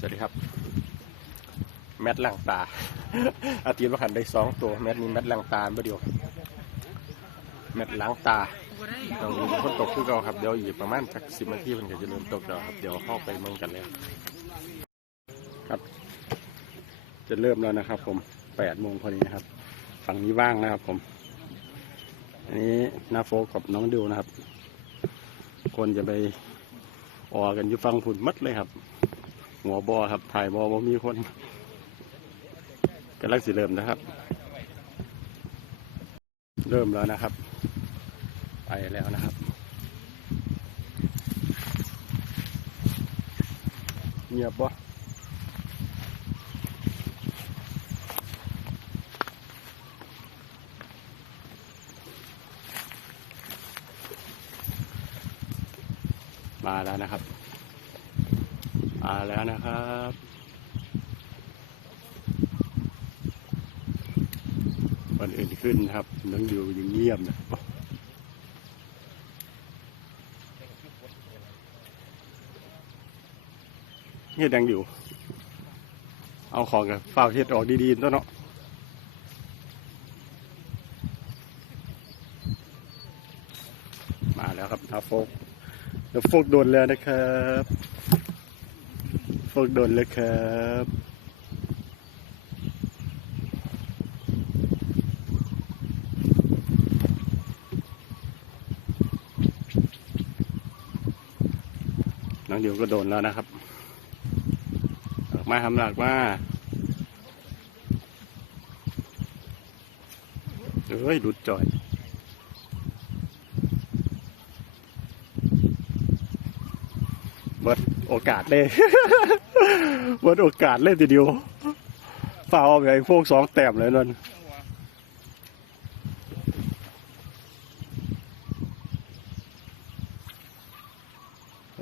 สวัสดีครับ แมทลังตา อาทิตย์ว่าหันได้สองตัว แมทนี้แมทลังตาบ่เดียวแมทล้างตาเราคนตกคือเก่าครับ เดี๋ยวอีกประมาณสักสิบนาทีมันก็จะเริ่มตกแล้วครับ เดี๋ยวเข้าไปเมืองกันเลยครับ จะเริ่มแล้วนะครับ ผมแปดโมงพอดีนะครับ ฝั่งนี้ว่างนะครับ ผม อันนี้นาโฟกกับน้องดิวนะครับ คนจะไปออกันอยู่ฟังผุนมัดเลยครับ หัวบอครับ ถ่ายบอบอมีคนกำลังสิเริ่มนะครับ เริ่มแล้วนะครับ ไปแล้วนะครับ เงียบบ่มาแล้วนะครับ มาแล้วนะครับวันอื่นขึ้นครับน้องดิวยังเงียบนะเฮ็ดยังอยู่ เอาของกับฝ้าวเฮ็ดออกดีๆตัวเนาะมาแล้วครับนาโฟกนาโฟกโดนแล้วนะครับ โฟกโดนแล้วครับน้องเดียวก็โดนแล้วนะครับออกมาทำหลักว่าเอ้ยหลุดจ่อยเบิด โอกาสเลยเบิดโอกาสเล่นทีเดียวฝ่าเอาไปไอ้พวกสองแต้มเลยนั่น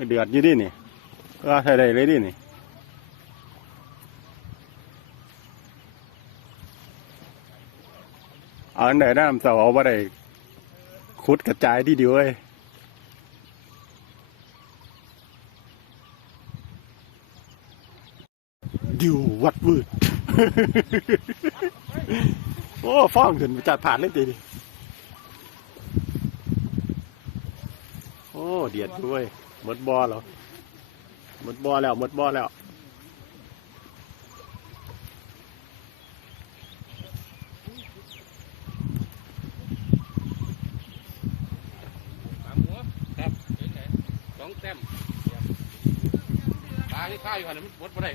เดือดยู่ดินี่ก็ใช้ได้เลยดินี่เอาอันไหนน้ำเสาเอาไปได้คุดกระจายทีเดียวเอ้ย ดิ วัดวืด โอ้ฟ้องขึ้นจัดผ่านเลยตีดิโอ้ เดียดด้วยหมดบอแล้วหมดบอแล้วหมดบอแล้วสามหัวครับเห็นไหนสองแต้มปลาที่ข้าวอยู่หันมันหมดไปได้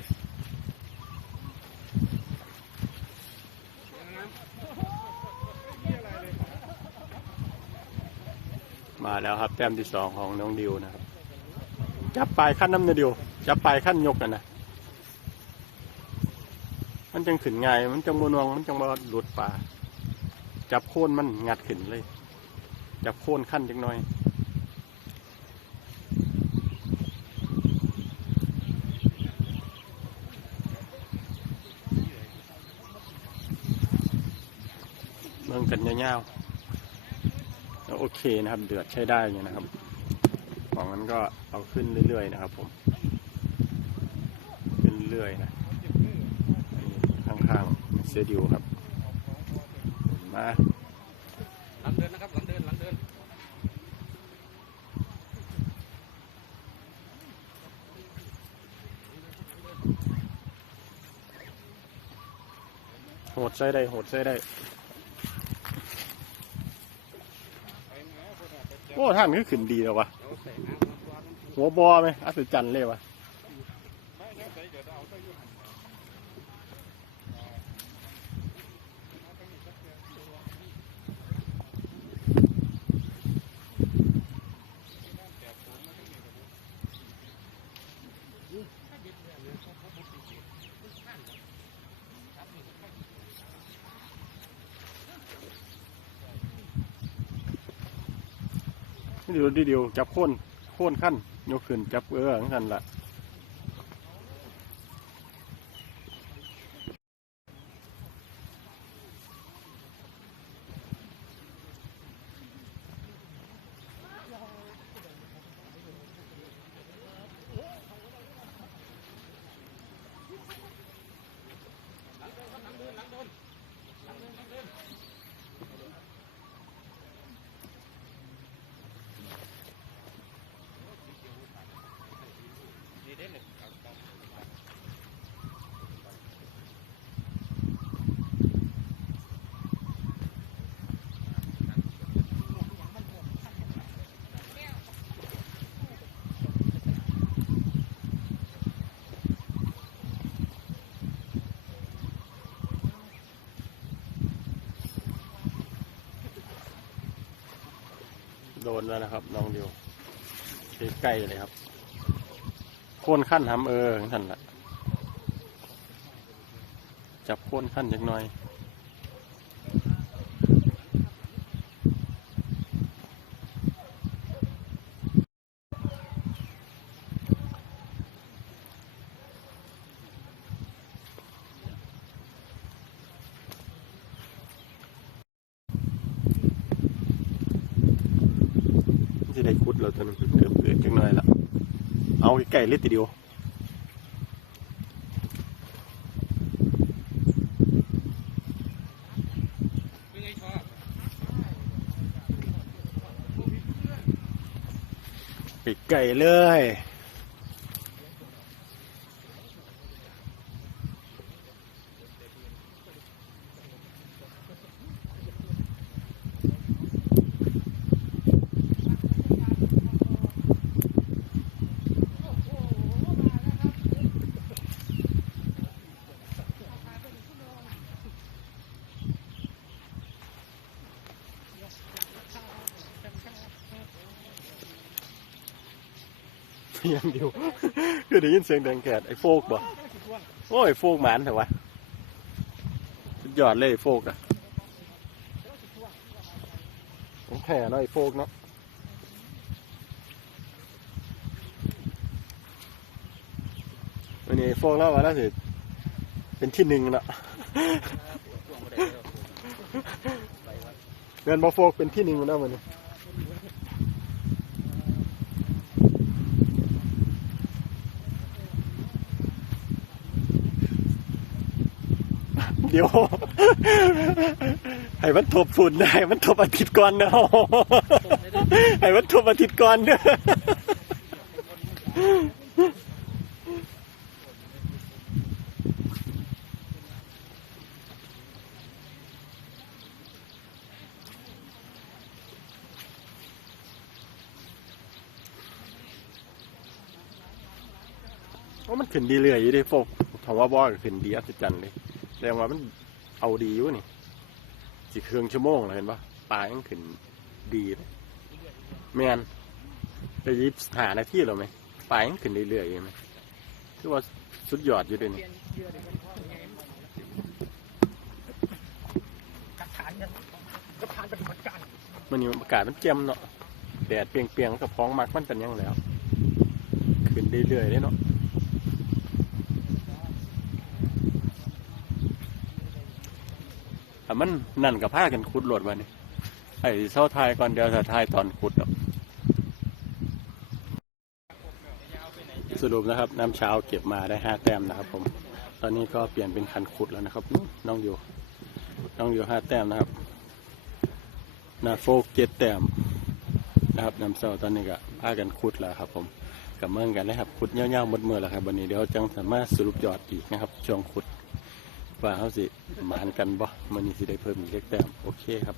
มาแล้วครับ แต้มที่สองของน้องดิวนะครับจับปลายขั้นน้ำเนยดิวจับปลายขั้นยกกันนะมันจังขึ้นง่าย มันจังบนวงมันจังบ่หลุดปลาจับโค่นมันงัดขึ้นเลย จับโค่นขั้นจังหน่อยเมืองกันยาวๆแล้ว โอเคนะครับ เดือดใช้ได้อยู่นะครับของนั้นก็เอาขึ้นเรื่อยๆนะครับ ผมขึ้นเรื่อยๆนะอันนี้ข้างๆเซดิวครับมาหลังเดินนะครับหลังเดินหลังเดินโหดใส่ได้โหดใส่ได้ อ้ท่านก็ขึ้นดีแล้ววะเดี๋ยวใส่น้ำมาตัวนึงหัวบอไหมอัศจรรย์เลยวะ ไม่เดี๋ยวใส่เดี๋ยวเอาใส่อยู่หัน เดี๋ยวเดียวจับโค่นโค่นขั้นยกขึ้นจับเออขั้นละ นแล้วนะครับน้องดิวใกล้ๆเลยครับโค่นขั้นทำเออท่านละจับโค่นขั้นจักหน่อย ได้คุดเราตอนนี้เติมเกลือจังหน่อยละเอาไก่เล็ดทีเดียวไปไก่เลย ยังเดียวคือได้ยินเสียงแดงแกดไอ้โฟกบ่โอ้ยโฟกหมานเถอะวะสุดยอดเลยโฟกอะแผ่เนาะไอ้โฟกเนาะวันนี้โฟกเล่ามาแล้วสิเป็นที่หนึ่งเนาะช่วงบ่ได้แล้วเงินบอโฟกเป็นที่หนึ่งแล้ววันนี้ เดี๋ยว ให้มันทบฝุ่นได้ มันทบอาทิตย์ก่อนเนาะให้มันทบอาทิตย์ก่อนเด้อว่ามันขึ้นดีเรื่อยอยู่ดิโฟกถาว่าบอขึ้นดีอัศจรรย์เลย ดงว่ามันเอาดีอยู่นี่สิเครื่องชั่วโมงเลยเห็นปะปลายังขึ้นดีเลยแมนจะยิบหาหน้าที่หรอไหมปลายังขึ้นเรื่อยๆอยู่ไหมคือว่าสุดยอดอยู่ด้วยนี่มันนี่อากาศมันเจียมเนาะแดดเปียงๆกับพ้องมักมันเป็นยังแล้ว ขึ้นเรื่อยๆเลยเนาะ แต่มันนั่นกับผ้ากันขุดโหลดมานี่ไอ้เศร้าทายก่อนเดียวจะทายตอนขุดสรุปนะครับ น้ำเช้าเก็บมาได้ห้าแต้มนะครับ ผม ตอนนี้ก็เปลี่ยนเป็นคันขุดแล้วนะครับ น้องอยู่ น้องอยู่ห้าแต้มนะครับนาโฟกเจ็ดแต้มนะครับน้ำเศร้าตอนนี้ก็พากันขุดแล้วครับ ผมกับเมืองกันนะครับขุดเงี้ยวๆหมดเมื่อแล้วครับวันนี้เดี๋ยวจังสามารถสรุปยอดอีกนะครับช่วงขุด ว่าเขาสิหมานกันบ่มันนี่สิได้เพิ่มอีกเล็กแต้มโอเคครับ